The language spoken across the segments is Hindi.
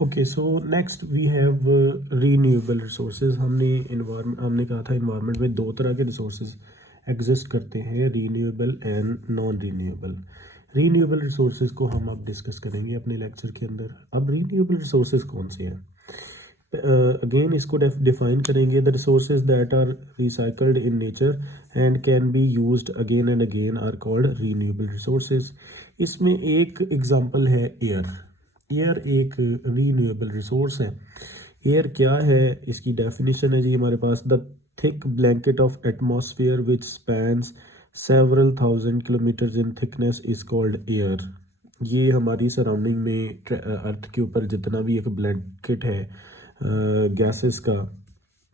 Okay, so next we have renewable resources. हमने कहा था इन्वायरमेंट में दो तरह के रिसोर्सेज एग्जिस्ट करते हैं, renewable and non renewable. Renewable resources को हम अब डिस्कस करेंगे अपने लेक्चर के अंदर। अब रीन्यूएबल रिसोर्सेज कौन से हैं? अगेन इसको डिफाइन करेंगे। The resources that are recycled in nature and can be used again and again are called renewable resources. इसमें एक एग्जांपल है एयर। एयर एक रीन्यूएबल रिसोर्स है। एयर क्या है, इसकी डेफिनेशन है जी हमारे पास, the thick blanket of atmosphere which spans several thousand kilometres in thickness is called air. ये हमारी सराउंडिंग में अर्थ के ऊपर जितना भी एक ब्लैंकेट है गैसेस का,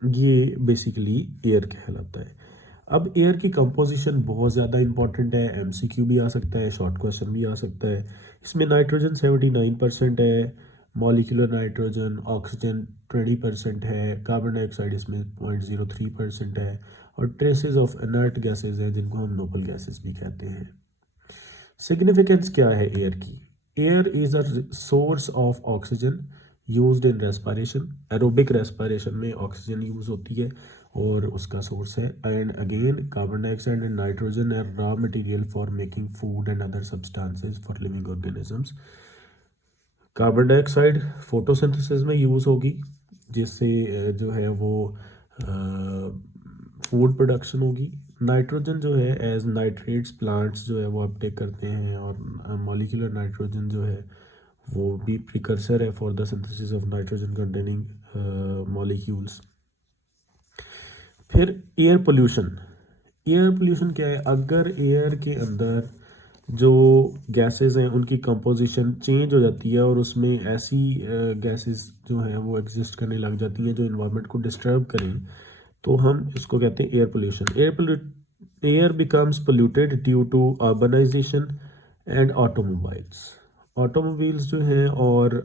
ये बेसिकली एयर कहलाता है। अब एयर की कंपोजिशन बहुत ज़्यादा इंपॉर्टेंट है, एमसीक्यू भी आ सकता है, शॉर्ट क्वेश्चन भी आ सकता है। इसमें नाइट्रोजन 79% है, मॉलिक्यूलर नाइट्रोजन, ऑक्सीजन 20% है, कार्बन डाइऑक्साइड इसमें 0.03% है, और ट्रेसेस ऑफ इनर्ट गैसेज हैं जिनको हम नोबल गैसेस भी कहते हैं। सिग्निफिकेंस क्या है एयर की? Air is a source of oxygen used in respiration. Aerobic respiration में ऑक्सीजन यूज होती है और उसका सोर्स है। And again carbon dioxide and nitrogen are raw material for making food and other substances for living organisms. Carbon dioxide photosynthesis में यूज होगी, जिससे जो है वो फूड प्रोडक्शन होगी। नाइट्रोजन जो है एज नाइट्रेट्स प्लांट्स जो है वो अपटेक करते हैं, और मॉलिक्यूलर नाइट्रोजन जो है वो भी प्रिकर्सर है for the synthesis of nitrogen containing molecules. फिर एयर पोल्यूशन। एयर पोल्यूशन क्या है? अगर एयर के अंदर जो गैसेस हैं उनकी कंपोजिशन चेंज हो जाती है और उसमें ऐसी गैसेस जो हैं वो एग्जिस्ट करने लग जाती हैं जो इन्वायरमेंट को डिस्टर्ब करें, तो हम इसको कहते हैं air pollution. Air becomes polluted due to urbanisation and automobiles. Automobiles जो हैं और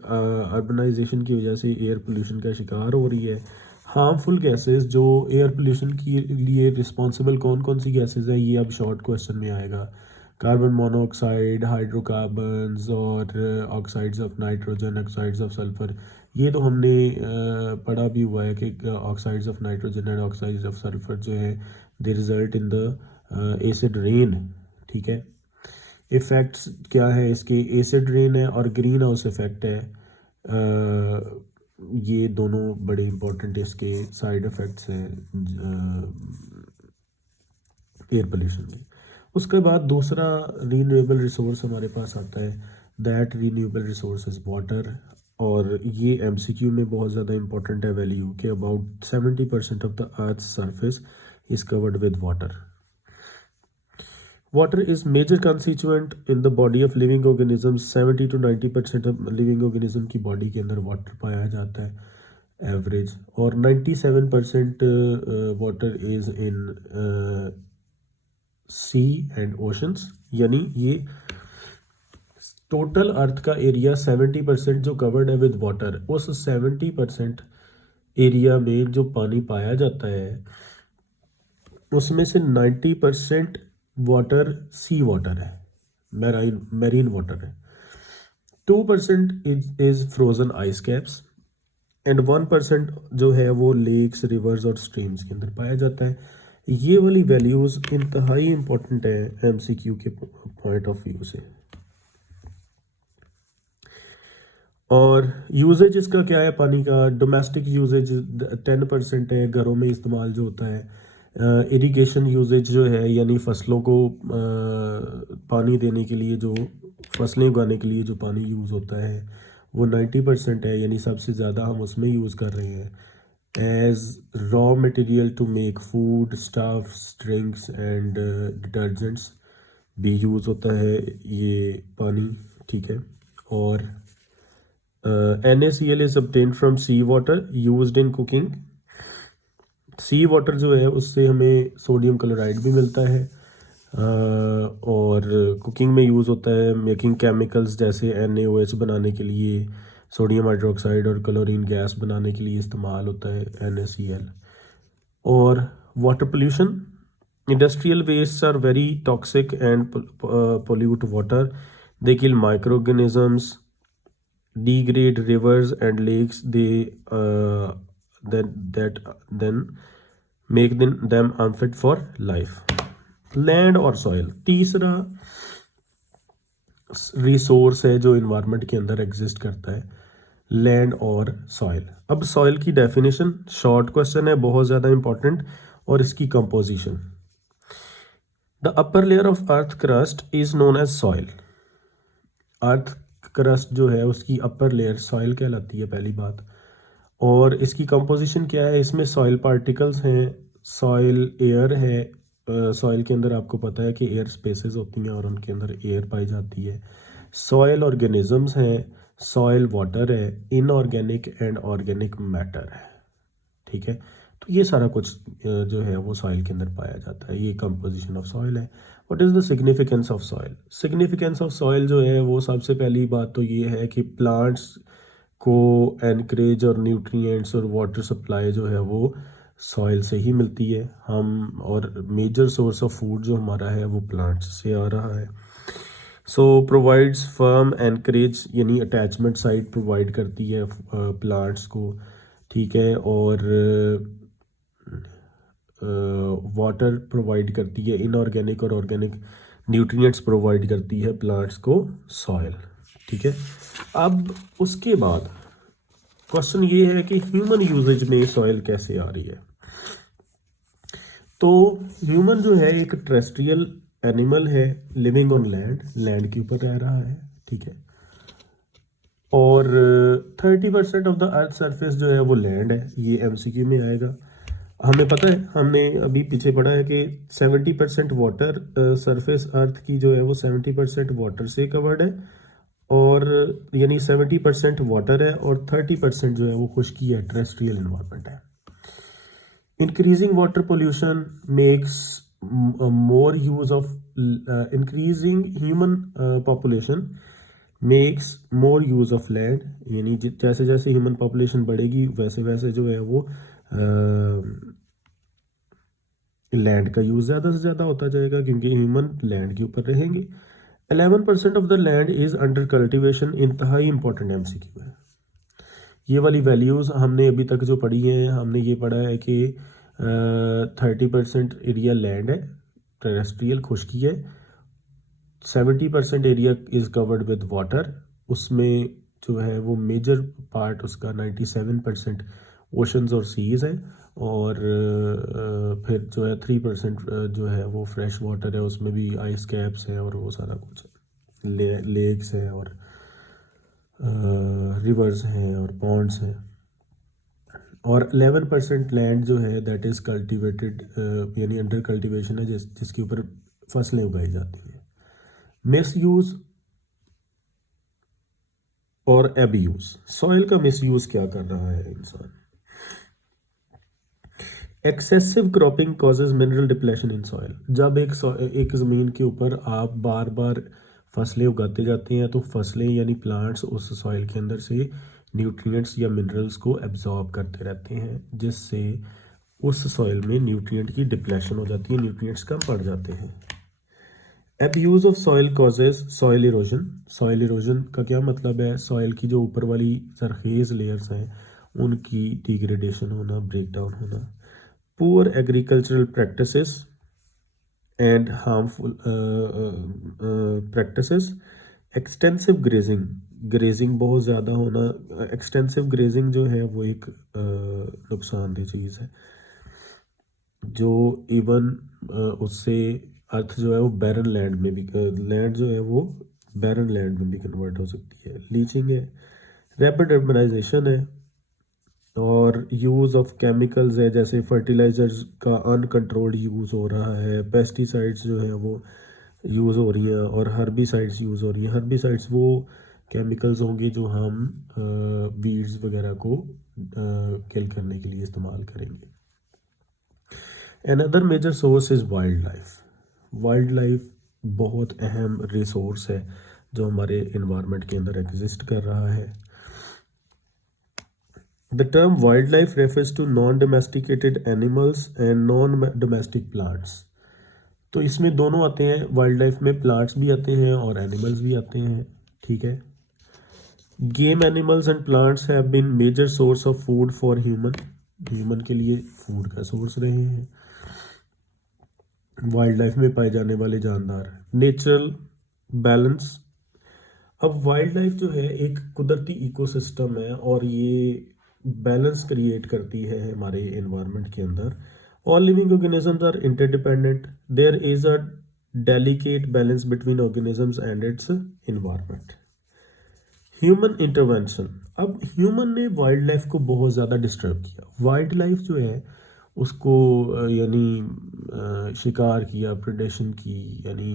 अर्बनाइजेशन की वजह से एयर पोल्यूशन का शिकार हो रही है। हार्मफुल गैसेस जो एयर पोल्यूशन के लिए रिस्पॉन्सिबल कौन कौन सी गैसेस हैं, ये अब शॉर्ट क्वेश्चन में आएगा। कार्बन मोनोऑक्साइड, हाइड्रोकार्बन्स और oxides of nitrogen, oxides of sulphur. ये तो हमने पढ़ा भी हुआ है कि oxides of nitrogen and oxides of sulphur जो है they result in the acid rain. ठीक है, इफ़ेक्ट्स क्या है इसके? एसिड रेन है और ग्रीन हाउस इफेक्ट है। ये दोनों बड़े इंपॉर्टेंट इसके साइड इफ़ेक्ट्स हैं एयर पोल्यूशन के। उसके बाद दूसरा रीन्यूएबल रिसोर्स हमारे पास आता है, that renewable resource is water. और ये एमसीक्यू में बहुत ज़्यादा इंपॉर्टेंट है वैल्यू के about 70% of the earth surface is covered with water. Water is major constituent in the body of living organism. 70 to 90% of living organism की बॉडी के अंदर वाटर पाया जाता है एवरेज, और 97% water is in sea and oceans. यानी ये टोटल अर्थ का एरिया 70% जो कवर्ड है विद वाटर, उस 70% एरिया में जो पानी पाया जाता है उसमें से 90% वाटर सी वाटर है, मैरीन वाटर है। 2% is frozen ice caps and 1% जो है वो लेक्स, रिवर्स और स्ट्रीम्स के अंदर पाया जाता है। ये वाली वैल्यूज इंतहाई इंपॉर्टेंट है एमसीक्यू के पॉइंट ऑफ व्यू से। और यूजेज इसका क्या है पानी का? डोमेस्टिक यूजेज 10% है, घरों में इस्तेमाल जो होता है। इरिगेशन यूजेज जो है यानी फसलों को पानी देने के लिए, जो फसलें उगाने के लिए जो पानी यूज़ होता है वो 90% है, यानी सबसे ज़्यादा हम उसमें यूज़ कर रहे हैं। As raw material to make food, stuffs, drinks and detergents भी यूज़ होता है ये पानी। ठीक है, और NaCl is obtained from sea water used in cooking। Sea water जो है उससे हमें सोडियम क्लोराइड भी मिलता है और कुकिंग में यूज़ होता है। मेकिंग केमिकल्स जैसे NaOH बनाने के लिए, सोडियम हाइड्रोक्साइड और क्लोरीन गैस बनाने के लिए इस्तेमाल होता है NaCl। और water pollution, industrial waste are very toxic and pollute water. They kill micro organisms, degrade rivers and lakes, they then make them unfit for life. Land और सॉइल तीसरा रिसोर्स है जो इन्वायरमेंट के अंदर एग्जिस्ट करता है, लैंड और सॉइल। अब सॉइल की डेफिनेशन शॉर्ट क्वेश्चन है, बहुत ज़्यादा इंपॉर्टेंट, और इसकी composition. The upper layer of earth crust is known as soil. Earth crust जो है उसकी अपर लेयर सॉइल कहलाती है, पहली बात। और इसकी कंपोजिशन क्या है, इसमें सॉइल पार्टिकल्स हैं, सॉइल एयर है। सॉइल के अंदर आपको पता है कि एयर स्पेसेस होती हैं और उनके अंदर एयर पाई जाती है। सॉइल ऑर्गेनिजम्स हैं, सॉइल वाटर है, इनऑर्गेनिक एंड ऑर्गेनिक मैटर है, ठीक है। तो ये सारा कुछ जो है वो सॉइल के अंदर पाया जाता है, ये कंपोजिशन ऑफ सॉइल है। What is the significance of soil? Significance of soil जो है वो सबसे पहली बात तो ये है कि प्लांट्स को एनकरेज और न्यूट्रिएंट्स और वाटर सप्लाई जो है वो सॉइल से ही मिलती है। हम और मेजर सोर्स ऑफ फूड जो हमारा है वो प्लांट्स से आ रहा है। सो प्रोवाइड्स फर्म एनकरेज, यानी अटैचमेंट साइट प्रोवाइड करती है प्लांट्स को, ठीक है। और वाटर प्रोवाइड करती है, इनऑर्गेनिक और ऑर्गेनिक न्यूट्रिएंट्स प्रोवाइड करती है प्लांट्स को सॉइल, ठीक है। अब उसके बाद क्वेश्चन ये है कि ह्यूमन यूजेज में सॉइल कैसे आ रही है। तो ह्यूमन जो है एक टेरेस्ट्रियल एनिमल है, लिविंग ऑन लैंड, लैंड के ऊपर रह रहा है, ठीक है। और 30% ऑफ द अर्थ सरफेस जो है वो लैंड है, ये एमसीक्यू में आएगा। हमें पता है, हमने अभी पीछे पढ़ा है कि 70% वाटर, सरफेस अर्थ की जो है वो 70% वाटर से कवर्ड है, और यानी 70% वाटर है और 30% जो है वो खुश्की है, टेरेस्ट्रियल इन्वायरमेंट है। Increasing water pollution makes more use of, increasing human population makes more use of land, यानी जैसे जैसे ह्यूमन पॉपुलेशन बढ़ेगी वैसे वैसे जो है वो लैंड का यूज़ ज़्यादा से ज़्यादा होता जाएगा, क्योंकि ह्यूमन लैंड के ऊपर रहेंगे। 11% of the land is under cultivation, इंतहाई इंपॉर्टेंट एमसीक्यू है। ये वाली वैल्यूज़ हमने अभी तक जो पढ़ी हैं, हमने ये पढ़ा है कि 30% एरिया लैंड है, टेरेस्ट्रियल खुश्की है, 70% area is covered with water, उसमें जो है वो मेजर पार्ट उसका 97% ओशंस और सीज़ है, और फिर जो है 3% जो है वो फ्रेश वाटर है, उसमें भी आइस कैप्स है और वो सारा कुछ लेक्स है और रिवर्स हैं और पॉन्ड्स हैं। और 11% लैंड जो है दैट इज़ कल्टिवेटेड, यानी अंडर कल्टिवेशन है, जिसके ऊपर फसलें उगाई जाती हैं। मिसयूज़ और एब्यूज़, सॉइल का मिसयूज़ क्या कर रहा है इंसान। Excessive cropping causes mineral depletion in soil. जब एक ज़मीन के ऊपर आप बार बार फसलें उगाते जाते हैं तो फसलें यानी प्लांट्स उस सॉइल के अंदर से न्यूट्रिएंट्स या मिनरल्स को एब्जॉर्ब करते रहते हैं, जिससे उस सॉइल में न्यूट्रिएंट की डिप्लेशन हो जाती है, न्यूट्रिएंट्स कम पड़ जाते हैं। Abuse of soil causes soil erosion. Soil erosion का क्या मतलब है, सॉइल की जो ऊपर वाली सरखेज़ लेयर्स हैं उनकी डिग्रेडेशन होना, ब्रेक डाउन होना। Poor agricultural practices and harmful practices. Extensive grazing, grazing बहुत ज़्यादा होना। एक्सटेंसिव ग्रेजिंग जो है वो एक नुकसानदेह चीज़ है, जो इवन उससे अर्थ जो है वो बैरन लैंड में भी, लैंड जो है वो बैरन लैंड में भी कन्वर्ट हो सकती है। लीचिंग है, रैपिड अर्बनाइजेशन है, और यूज़ ऑफ केमिकल्स है, जैसे फर्टिलाइजर्स का अनकंट्रोल्ड यूज़ हो रहा है, पेस्टिसाइड्स जो है वो यूज़ हो रही हैं, और हर्बिसाइड्स यूज़ हो रही हैं। हर्बिसाइड्स वो केमिकल्स होंगे जो हम वीड्स वगैरह को किल करने के लिए इस्तेमाल करेंगे। Another major source is wild life. Wild life बहुत अहम रिसोर्स है जो हमारे इन्वायरमेंट के अंदर एग्जिस्ट कर रहा है। The term wildlife refers to non-domesticated animals and non-domestic plants. तो इसमें दोनों आते हैं, वाइल्ड लाइफ में प्लांट्स भी आते हैं और एनिमल्स भी आते हैं, ठीक है। Game animals and plants have been major source of food for human के लिए फूड का सोर्स रहे हैं। वाइल्ड लाइफ में पाए जाने वाले जानदार। Natural balance. अब वाइल्ड लाइफ जो है एक कुदरती इकोसिस्टम है और ये बैलेंस क्रिएट करती है हमारे एनवायरनमेंट के अंदर। All living organisms are interdependent. There is a delicate balance between organisms and its environment. Human intervention. अब ह्यूमन ने वाइल्ड लाइफ को बहुत ज़्यादा डिस्टर्ब किया। वाइल्ड लाइफ जो है उसको शिकार किया, प्रेडेशन की, यानी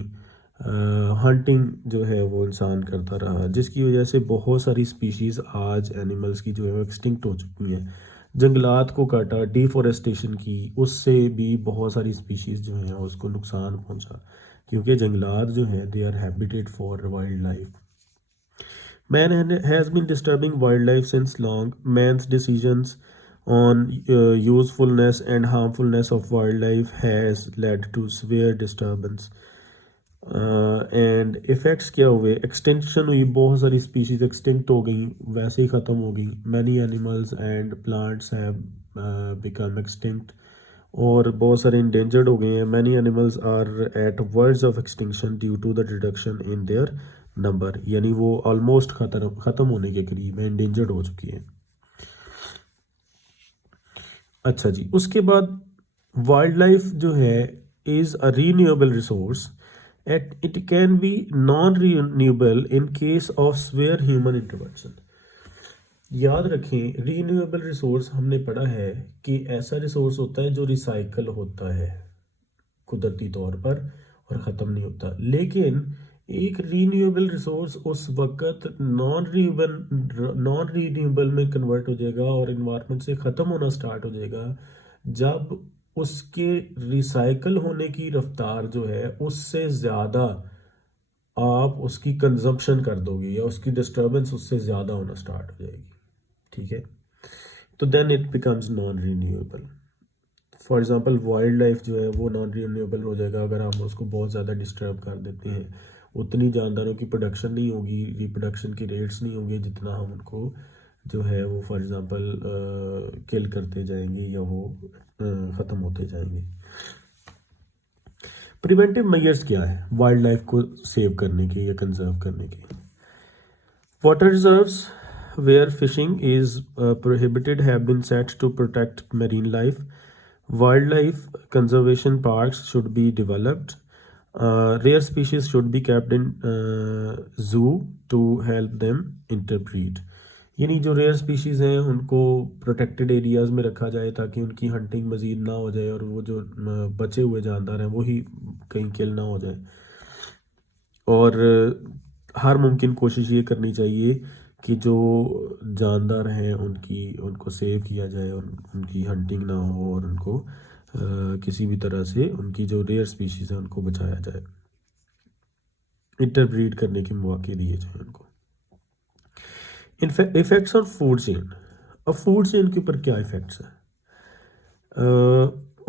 हंटिंग जो है वो इंसान करता रहा, जिसकी वजह से बहुत सारी स्पीशीज़ आज एनिमल्स की जो है वो एक्सटिंक्ट हो चुकी हैं। जंगलात को काटा, डिफॉरेस्टेशन की, उससे भी बहुत सारी स्पीशीज़ जो हैं उसको नुकसान पहुंचा, क्योंकि जंगलात जो हैं they are habitat for wild life. Man has been disturbing wildlife since long. Man's decisions on usefulness and harmfulness of wildlife has led to severe disturbance. And effects क्या हुए? एक्सटेंशन हुई, बहुत सारी स्पीशीज़ एक्सटिंक्ट हो गई, वैसे ही ख़त्म हो गई। Many animals and plants have become extinct, और बहुत सारे इंडेंजर्ड हो गए हैं। Many animals are at words of extinction due to the reduction in their number, यानी वो ऑलमोस्ट ख़त्म होने के करीब है, इंडेंजर्ड हो चुकी है। अच्छा जी, उसके बाद वाइल्ड लाइफ जो है is a renewable resource at it can be non renewable in case of swear human intervention. याद रखें, रीन्यूएबल रिसोर्स हमने पढ़ा है कि ऐसा रिसोर्स होता है जो रिसाइकल होता है कुदरती तौर पर और ख़त्म नहीं होता। लेकिन एक रीन्यूएबल रिसोर्स उस वक्त नॉन रीन्यूएबल में कन्वर्ट हो जाएगा और इन्वायरमेंट से ख़त्म होना स्टार्ट हो जाएगा जब उसके रिसाइकल होने की रफ्तार जो है उससे ज़्यादा आप उसकी कंजम्पशन कर दोगे, या उसकी डिस्टर्बेंस उससे ज़्यादा होना स्टार्ट हो जाएगी। ठीक है, तो then it becomes non renewable. For example wild life जो है वो नॉन रीन्यूएबल हो जाएगा अगर हम उसको बहुत ज़्यादा डिस्टर्ब कर देते हैं। उतनी जानदारों की प्रोडक्शन नहीं होगी, रिप्रोडक्शन की रेट्स नहीं होंगे जितना हम उनको जो है वो फॉर एग्ज़ाम्पल किल करते जाएंगे या वो ख़त्म होते जाएंगे। प्रिवेंटिव मेजर्स क्या है वाइल्ड लाइफ को सेव करने के या कंजर्व करने के? Water reserves where fishing is prohibited have been set to protect marine life. Wildlife conservation parks should be developed. Rare species should be kept in zoo to help them interbreed. यानी जो रेयर स्पीशीज़ हैं उनको प्रोटेक्टेड एरियाज़ में रखा जाए ताकि उनकी हंटिंग मज़ीद ना हो जाए और वो जो बचे हुए जानदार हैं वही कहीं किल ना हो जाए। और हर मुमकिन कोशिश ये करनी चाहिए कि जो जानदार हैं उनको सेव किया जाए और उनकी हंटिंग ना हो और उनको किसी भी तरह से उनकी जो रेयर स्पीशीज़ हैं उनको बचाया जाए, इंटरब्रीड करने के मौके दिए जाए उनको। Effects on food chain. अब फूड चेन के ऊपर क्या इफेक्ट्स हैं?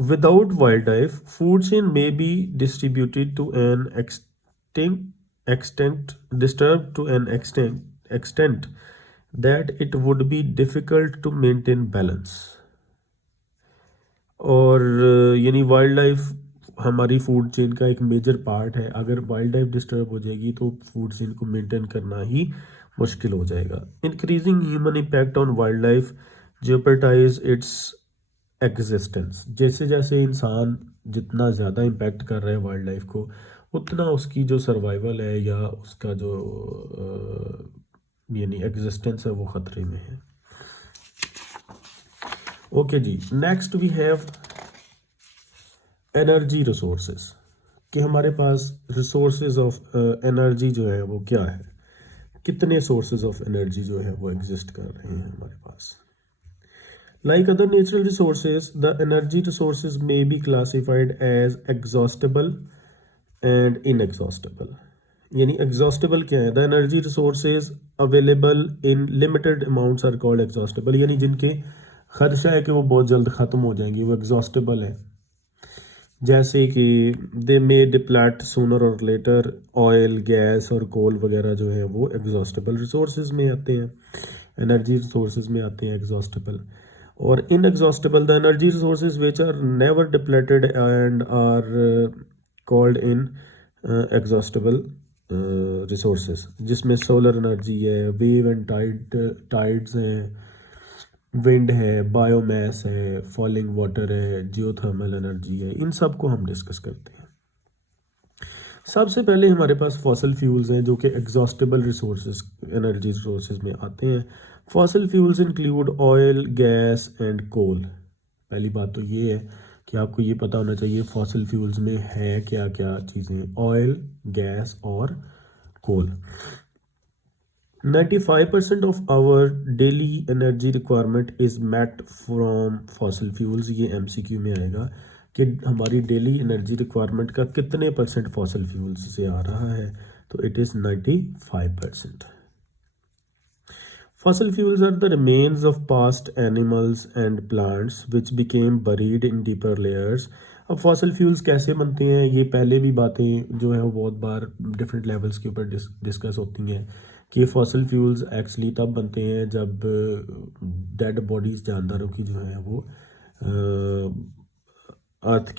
Without wild life food chain may be distributed to an extent disturbed to an extent that it would be difficult to maintain balance। और यानी वाइल्ड लाइफ हमारी फूड चेन का एक मेजर पार्ट है। अगर वाइल्ड लाइफ डिस्टर्ब हो जाएगी तो फूड चेन को मेंटेन करना ही मुश्किल हो जाएगा। Increasing human impact on wildlife jeopardize its existence. जैसे जैसे इंसान जितना ज़्यादा इम्पैक्ट कर रहा है वाइल्ड लाइफ को उतना उसकी जो सर्वाइवल है या उसका जो यानी एग्जिस्टेंस है वो ख़तरे में है। ओके जी, next we have energy resources कि हमारे पास रिसोर्सेज ऑफ एनर्जी जो है वो क्या है, कितने सोर्सेज ऑफ एनर्जी जो है वो एग्जिस्ट कर रहे हैं हमारे पास। Like other natural resources, the energy resources may be classified as exhaustible and inexhaustible. यानी exhaustible क्या है? The energy resources available in limited amounts are called exhaustible, यानी जिनके खदशा है कि वो बहुत जल्द ख़त्म हो जाएंगी वो exhaustible है। जैसे कि दे मे डिप्लेट सूनर और लेटर, ऑयल गैस और कोल वगैरह जो है वो एग्जॉस्टेबल रिसोर्सेज में आते हैं, एनर्जी रिसोर्सेज में आते हैं एग्जॉस्टेबल। और inexhaustible the energy resources which are never depleted and are called inexhaustible resources, जिसमें सोलर एनर्जी है, वेव एंड टाइड्स हैं, विंड है, बायोमास है, फॉलिंग वाटर है, जियोथर्मल एनर्जी है, इन सब को हम डिस्कस करते हैं। सबसे पहले हमारे पास फॉसल फ्यूल्स हैं जो कि एग्जॉस्टेबल रिसोर्सेज एनर्जी रिसोर्सेज में आते हैं। Fossil fuels include oil gas and coal. पहली बात तो ये है कि आपको ये पता होना चाहिए फॉसल फ्यूल्स में है क्या क्या चीज़ें, ऑयल गैस और कोल। 95% of our daily energy requirement is met from fossil fuels। ये MCQ में आएगा कि हमारी डेली एनर्जी रिक्वायरमेंट का कितने परसेंट फॉसल फ्यूल्स से आ रहा है, तो it is 95%। Fossil fuels are the remains of past animals and plants which became buried in deeper layers। अब फॉसल फ्यूल्स कैसे बनते हैं, ये पहले भी बातें जो है वो बहुत बार डिफरेंट लेवल्स के ऊपर डिस्कस होती हैं कि फॉसल फ्यूल्स एक्चुअली तब बनते हैं जब डेड बॉडीज़ जानदारों की जो है वो अर्थ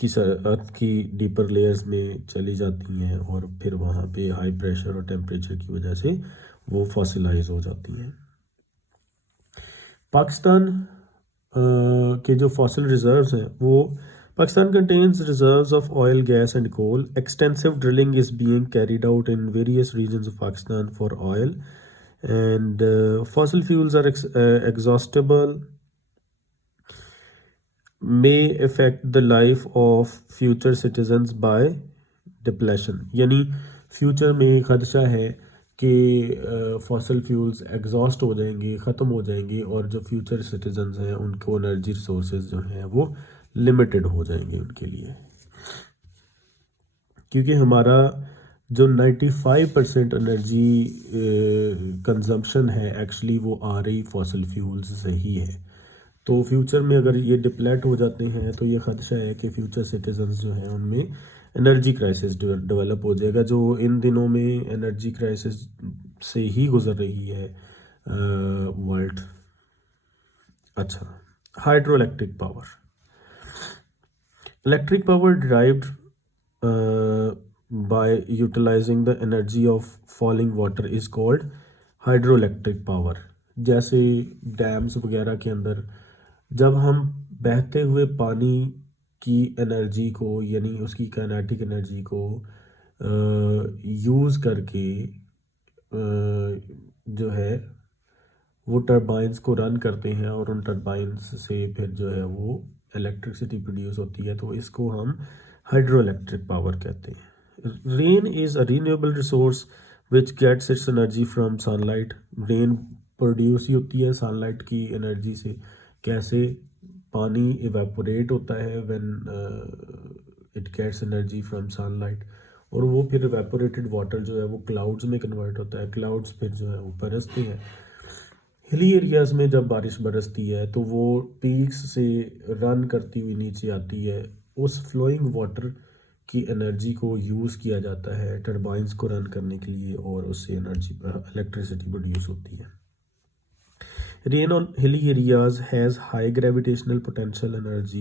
की डीपर लेयर्स में चली जाती हैं और फिर वहाँ पे हाई प्रेशर और टेम्परेचर की वजह से वो फॉसिलाइज हो जाती हैं। पाकिस्तान के जो फॉसिल रिजर्व्स हैं वो Pakistan contains reserves of oil gas and coal. Extensive drilling is being carried out in various regions of Pakistan for oil and fossil fuels are exhaustible, may affect the life of future citizens by depletion। यानी फ्यूचर में खदशा है कि फॉसल फ्यूल्स एग्जॉस्ट हो जाएंगे, ख़त्म हो जाएंगे और जो फ्यूचर सिटीजन्स हैं उनको एनर्जी रिसोर्सेज जो हैं वो लिमिटेड हो जाएंगे उनके लिए, क्योंकि हमारा जो 95% एनर्जी कंजम्पशन है एक्चुअली वो आ रही फॉसल फ्यूल्स से ही है। तो फ्यूचर में अगर ये डिप्लेट हो जाते हैं तो ये खदशा है कि फ्यूचर सिटीजन्स जो हैं उनमें एनर्जी क्राइसिस डेवलप हो जाएगा, जो इन दिनों में एनर्जी क्राइसिस से ही गुजर रही है वर्ल्ड। अच्छा, hydro electric power. Electric power derived by utilizing the energy of falling water is called hydroelectric power। जैसे डैम्स वगैरह के अंदर जब हम बहते हुए पानी की एनर्जी को यानी उसकी काइनेटिक एनर्जी को यूज़ करके जो है वो टरबाइंस को रन करते हैं और उन टरबाइंस से फिर जो है वो इलेक्ट्रिसिटी प्रोड्यूस होती है, तो इसको हम हाइड्रो इलेक्ट्रिक पावर कहते हैं। Rain is a renewable resource which gets its energy from sunlight. Rain produce ही होती है सनलाइट की एनर्जी से। कैसे? पानी इवेपोरेट होता है when it gets energy from sunlight और वो फिर इवेपोरेटेड वाटर जो है वो क्लाउड्स में कन्वर्ट होता है, क्लाउड्स फिर जो है वो बरसते हैं। हिली एरियाज़ में जब बारिश बरसती है तो वो पीक्स से रन करती हुई नीचे आती है, उस फ्लोइंग वाटर की एनर्जी को यूज़ किया जाता है टरबाइंस को रन करने के लिए और उससे एनर्जी इलेक्ट्रिसिटी प्रोड्यूस होती है। Rain on hilly areas has high gravitational potential energy.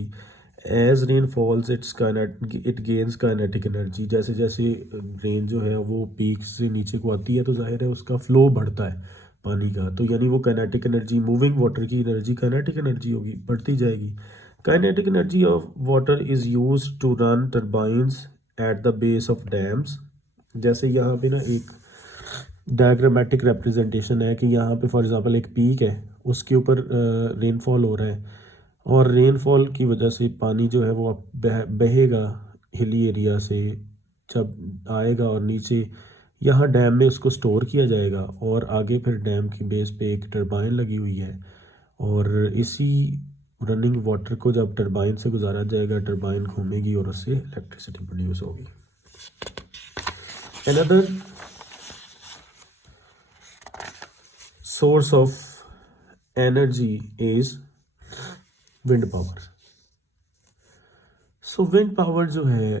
As rain falls it gains kinetic energy. जैसे जैसे रेन जो है वो पीक्स से नीचे को आती है तो जाहिर है उसका फ्लो बढ़ता है पानी का, तो यानी वो काइनेटिक एनर्जी, मूविंग वाटर की एनर्जी काइनेटिक एनर्जी होगी, बढ़ती जाएगी। Kinetic energy of water is use to run turbines at the base of dams. जैसे यहाँ पे ना एक डायग्रामेटिक रिप्रेजेंटेशन है कि यहाँ पे फॉर एग्जांपल एक पीक है, उसके ऊपर रेनफॉल हो रहा है और रेनफॉल की वजह से पानी जो है वो अब बहेगा हिली एरिया से, जब आएगा और नीचे यहाँ डैम में उसको स्टोर किया जाएगा और आगे फिर डैम की बेस पे एक टरबाइन लगी हुई है और इसी रनिंग वाटर को जब टरबाइन से गुजारा जाएगा, टरबाइन घूमेगी और उससे इलेक्ट्रिसिटी प्रोड्यूस होगी। Another source of energy is wind power। So wind power जो है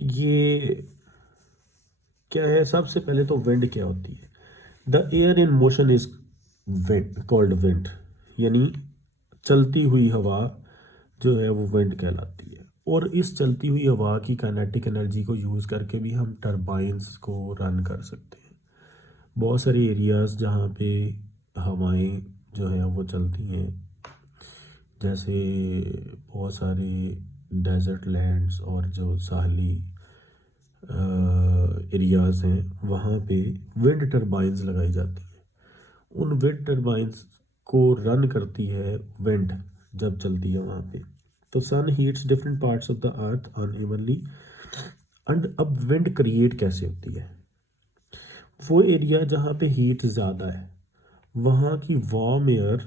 ये क्या है, सबसे पहले तो विंड क्या होती है। The air in motion is wind called wind, यानी चलती हुई हवा जो है वो विंड कहलाती है। और इस चलती हुई हवा की काइनेटिक एनर्जी को यूज़ करके भी हम टरबाइंस को रन कर सकते हैं। बहुत सारे एरियाज जहाँ पे हवाएं जो है वो चलती हैं, जैसे बहुत सारे डेजर्ट लैंड्स और जो साहली एरियाज़ हैं वहाँ पे विंड टरबाइंस लगाई जाती हैं। उन विंड टरबाइंस को रन करती है विंड जब चलती है वहाँ पे। तो sun heats different parts of the earth unevenly. And अब विंड क्रिएट कैसे होती है, वो एरिया जहाँ पे हीट ज़्यादा है वहाँ की वार्म एयर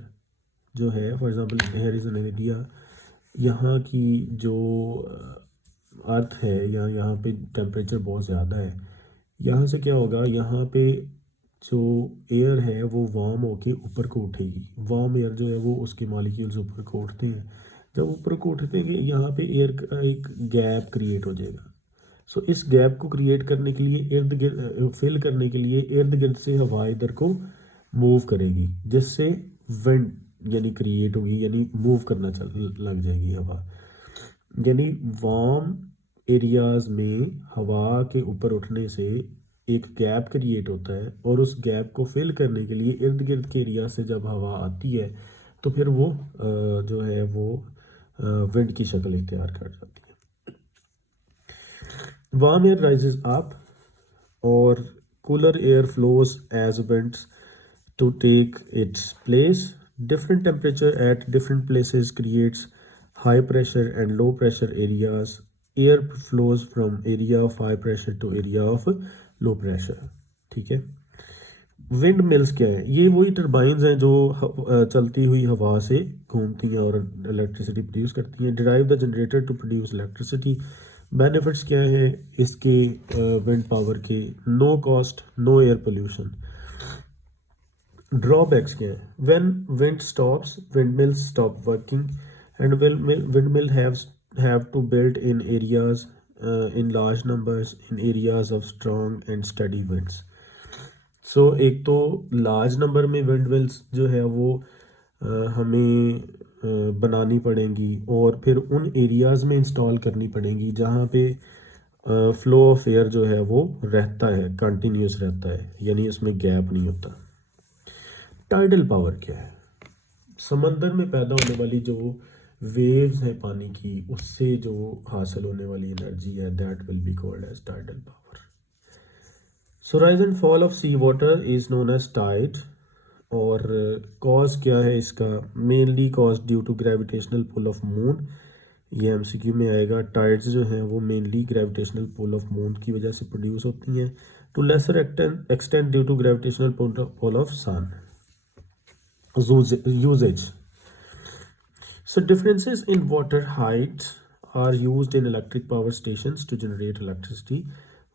जो है, for example here is an area, यहाँ की जो अर्थ है या यहाँ पे टेम्परेचर बहुत ज़्यादा है, यहाँ से क्या होगा, यहाँ पे जो एयर है वो वार्म होके ऊपर को उठेगी। वार्म एयर जो है वो उसके मॉलिक्यूल्स ऊपर को उठते हैं। जब ऊपर को उठते हैं यहाँ पे एयर का एक गैप क्रिएट हो जाएगा। सो इस गैप को क्रिएट करने के लिए इर्द गिर्द फिल करने के लिए इर्द गिर्द से हवा इधर को मूव करेगी, जिससे विंड यानी क्रिएट होगी, यानी मूव करना चल लग जाएगी हवा। यानी वार्म एरियाज में हवा के ऊपर उठने से एक गैप क्रिएट होता है, और उस गैप को फिल करने के लिए इर्द गिर्द के एरिया से जब हवा आती है तो फिर वो जो है वो विंड की शक्ल इख्तियार कर जाती है। वार्म एयर राइजेस अप और cooler air flows as winds to take its place. Different temperature at different places creates high pressure and low pressure areas. Air flows from area of high pressure to area of low pressure. ठीक है। विंड मिल्स क्या है, ये वही टरबाइंस हैं जो चलती हुई हवा से घूमती हैं और इलेक्ट्रिसिटी प्रोड्यूस करती हैं। Derive the generator to produce electricity. Benefits क्या है इसके विंड पावर के, no cost, no air pollution. Drawbacks क्या है, when wind stops windmills stop working and windmill have to build in areas in large numbers in areas of strong and steady winds. सो एक तो लार्ज नंबर में विंड मिल्स जो है वो हमें बनानी पड़ेंगी और फिर उन एरियाज़ में इंस्टॉल करनी पड़ेंगी जहाँ पे फ्लो ऑफ एयर जो है वो रहता है, कंटिन्यूस रहता है, यानी उसमें गैप नहीं होता। टाइडल पावर क्या है, समंदर में पैदा होने वाली जो वेव्स हैं पानी की, उससे जो हासिल होने वाली एनर्जी है, that will be called as tidal power. So rise and fall of sea water is known as tide. और कॉज क्या है इसका, mainly cause due to gravitational pull of moon. ये एमसीक्यू में आएगा। टाइड्स जो हैं वो mainly gravitational pull of moon की वजह से प्रोड्यूस होती हैं। To lesser extent due to gravitational pull of sun. Usage. So differences in water height are used in electric power stations to generate electricity.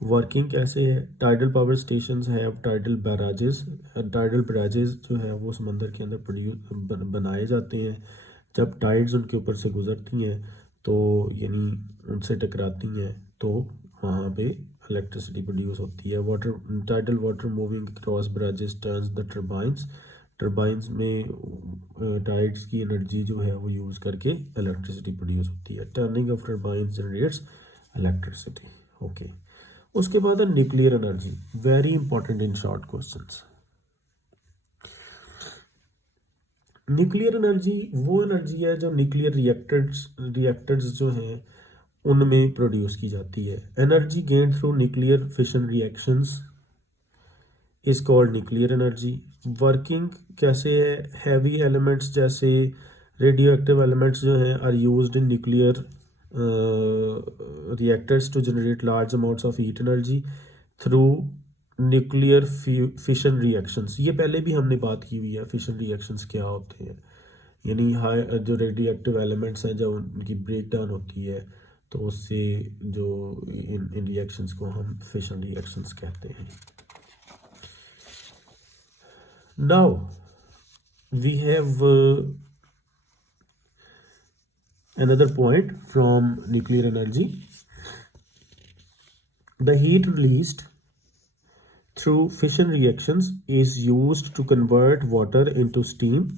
Working कैसे है, tidal power stations have tidal barrages. Tidal barrages जो है वो समंदर के अंदर बनाए जाते हैं। जब टाइड्स उनके ऊपर से गुजरती हैं तो यानी उनसे टकराती हैं तो वहाँ पे इलेक्ट्रिसिटी प्रोड्यूस होती है। Water tidal water moving cross barrages turns the turbines. Turbines में टाइड्स की एनर्जी जो है वो यूज़ करके इलेक्ट्रिसिटी प्रोड्यूस होती है। Turning of turbines generates electricity. Okay, उसके बाद है nuclear energy, very important in short questions. Nuclear energy वो एनर्जी है जो न्यूक्लियर रिएक्टर्स जो हैं उनमें प्रोड्यूस की जाती है। Energy gain through nuclear fission reactions is called nuclear energy. Working कैसे है, हैवी एलिमेंट्स जैसे रेडियो एक्टिव एलिमेंट्स जो हैं are used in nuclear reactors to generate large amounts of heat energy through nuclear fission reactions. ये पहले भी हमने बात की हुई है, फिशन रिएक्शंस क्या होते हैं, यानी हाई जो रेडियो एक्टिव एलिमेंट्स हैं जब उनकी ब्रेक डाउन होती है तो उससे जो इन रिएक्शंस को हम फिशन रिएक्शंस कहते हैं। Now we have another point from nuclear energy, the heat released through fission reactions is used to convert water into steam.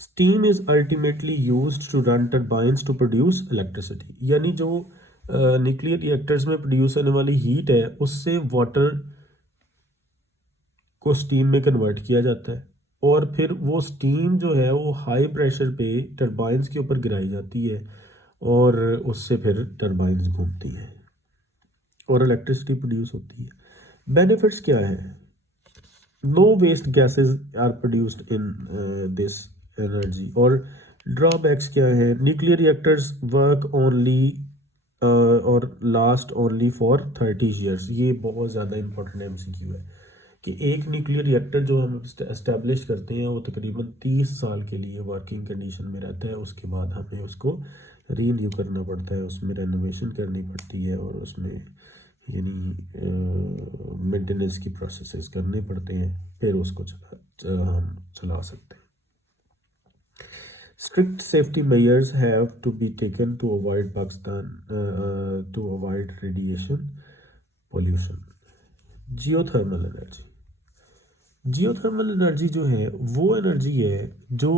Steam is ultimately used to run turbines to produce electricity. यानी जो न्यूक्लियर रिएक्टर्स में प्रोड्यूस होने वाली हीट है उससे वाटर को स्टीम में कन्वर्ट किया जाता है और फिर वो स्टीम जो है वो हाई प्रेशर पे टरबाइंस के ऊपर गिराई जाती है और उससे फिर टरबाइंस घूमती हैं और इलेक्ट्रिसिटी प्रोड्यूस होती है। बेनिफिट्स क्या है? No waste gases are produced in this energy. और ड्रॉबैक्स क्या है? न्यूक्लियर रिएक्टर्स वर्क ओनली और लास्ट ओनली फॉर 30 ईयर्स। ये बहुत ज़्यादा इंपॉर्टेंट MCQ है कि एक न्यूक्लियर रिएक्टर जो हम एस्टेब्लिश करते हैं वो तकरीबन 30 साल के लिए वर्किंग कंडीशन में रहता है। उसके बाद हमें उसको रीन्यू करना पड़ता है, उसमें रेनोवेशन करनी पड़ती है और उसमें यानी मेंटेनेंस की प्रोसेसेस करने पड़ते हैं, फिर उसको हम चला सकते हैं। Strict safety measures have to be taken to avoid to avoid radiation pollution. Geothermal energy, geothermal energy जो है वो एनर्जी है जो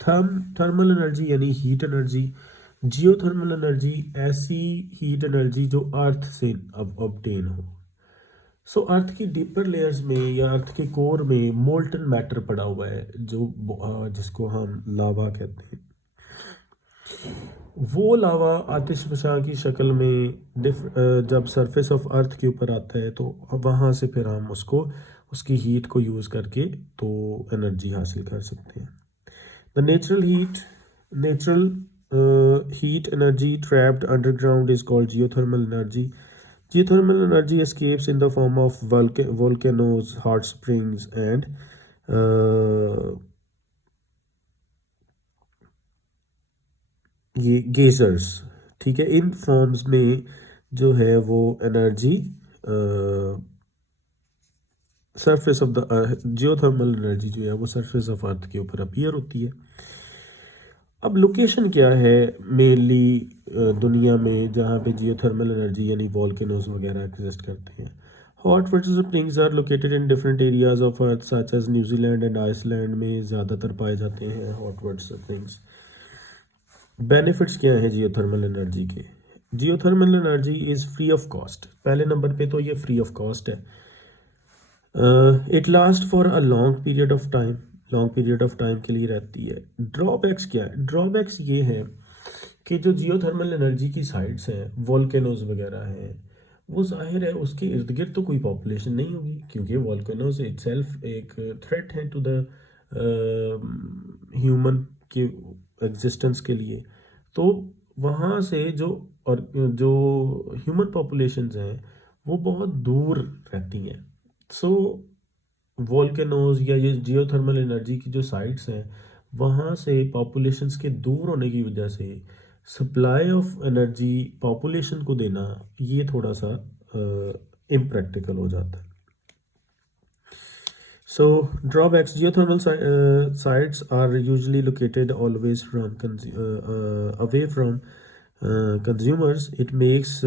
थर्मल एनर्जी यानी हीट एनर्जी, जियोथर्मल एनर्जी ऐसी हीट एनर्जी जो अर्थ से ऑब्टेन हो। सो अर्थ की डीपर लेयर्स में या अर्थ के कोर में मोल्टन मैटर पड़ा हुआ है जो जिसको हम लावा कहते हैं। वो लावा आतिशफशां की शक्ल में जब सरफेस ऑफ अर्थ के ऊपर आता है तो वहाँ से फिर हम उसको उसकी हीट को यूज़ करके तो एनर्जी हासिल कर सकते हैं। The natural heat energy trapped underground is called geothermal energy. Geothermal energy escapes in the form of volcanoes, hot springs, and ये गेजर्स। ठीक है, इन फॉर्म्स में जो है वो energy surface of the geothermal energy जो है वो सरफेस ऑफ अर्थ के ऊपर अपीयर होती है। अब लोकेशन क्या है मेनली दुनिया में जहाँ पे जियोथर्मल एनर्जी यानी वॉल्केनोज वगैरह एग्जिस्ट करते हैं? Hot water springs are located in different areas of earth such as New Zealand and Iceland में ज़्यादातर पाए जाते हैं हॉट वाटर स्प्रिंग्स। बेनिफिट्स क्या हैं जियोथर्मल एनर्जी के? Geothermal energy is free of cost. पहले नंबर पे तो ये फ्री ऑफ कॉस्ट है। It last for a long period of time, long period of time के लिए रहती है। ड्रॉबैक्स क्या है? ड्रॉबैक्स ये है कि जो जियोथर्मल एनर्जी की साइट्स हैं, वॉल्केनोज वगैरह हैं, वो जाहिर है उसके इर्द गिर्द तो कोई पॉपुलेशन नहीं होगी क्योंकि वॉल्केनोज इटसेल्फ एक थ्रेट है टू द ह्यूमन के एग्जिस्टेंस के लिए। तो वहाँ से जो ह्यूमन पॉपुलेशंस हैं वो बहुत दूर रहती हैं। सो वॉल्केनोज या ये जियोथर्मल एनर्जी की जो साइट्स हैं वहाँ से पॉपुलेशंस के दूर होने की वजह से सप्लाई ऑफ एनर्जी पॉपुलेशन को देना ये थोड़ा सा इम्प्रैक्टिकल हो जाता है। So drawbacks, geothermal sites are usually located always from away from consumers. It makes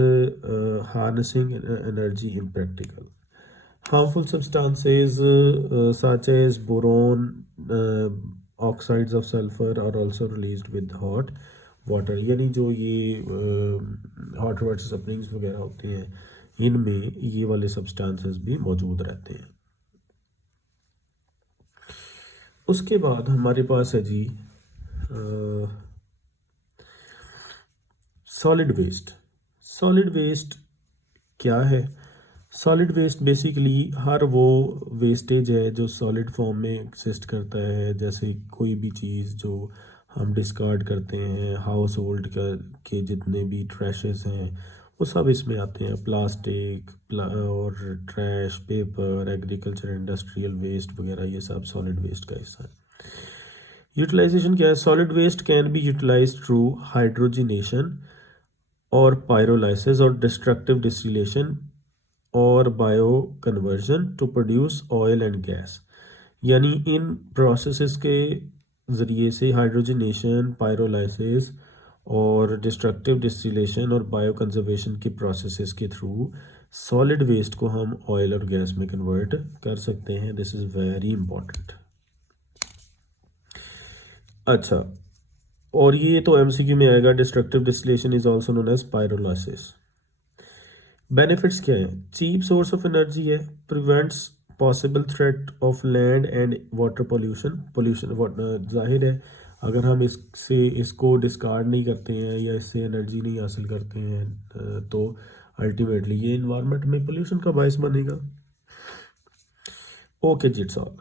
harnessing energy impractical. Harmful substances such as boron, oxides of sulfur are also released with hot water। यानी जो ये hot water springs वगैरह होते हैं इनमें ये वाले substances भी मौजूद रहते हैं। उसके बाद हमारे पास है जी सॉलिड वेस्ट। सॉलिड वेस्ट क्या है? सॉलिड वेस्ट बेसिकली हर वो वेस्टेज है जो सॉलिड फॉर्म में एग्जिस्ट करता है, जैसे कोई भी चीज़ जो हम डिस्कार्ड करते हैं, हाउस होल्ड के जितने भी ट्रैशेस हैं वो सब इसमें आते हैं। प्लास्टिक और trash, paper, agriculture, industrial waste वगैरह ये सब सॉलिड वेस्ट का हिस्सा है। यूटिलाइजेशन क्या है? Solid waste can be utilize through hydrogenation और पायरोलाइसिस और डिस्ट्रक्टिव डिस्टिलेशन और bio conversion to produce oil and gas. यानी इन प्रोसेसेस के ज़रिए से हाइड्रोजनेशन, पायरोलाइसिस और डिस्ट्रक्टिव डिस्टिलेशन और बायो कंजर्वेशन की प्रोसेसेस के थ्रू सॉलिड वेस्ट को हम ऑयल और गैस में कन्वर्ट कर सकते हैं। This is very important. अच्छा, और ये तो एमसीक्यू में आएगा। Destructive distillation is also known as pyrolysis. Benefits क्या है? चीप सोर्स ऑफ एनर्जी है, prevents possible threat of land and water pollution जाहिर है अगर हम इसको डिस्कार्ड नहीं करते हैं या इससे एनर्जी नहीं हासिल करते हैं तो अल्टीमेटली ये इन्वायरमेंट में पोल्यूशन का बायस बनेगा। ओके जी, इट्स ऑल।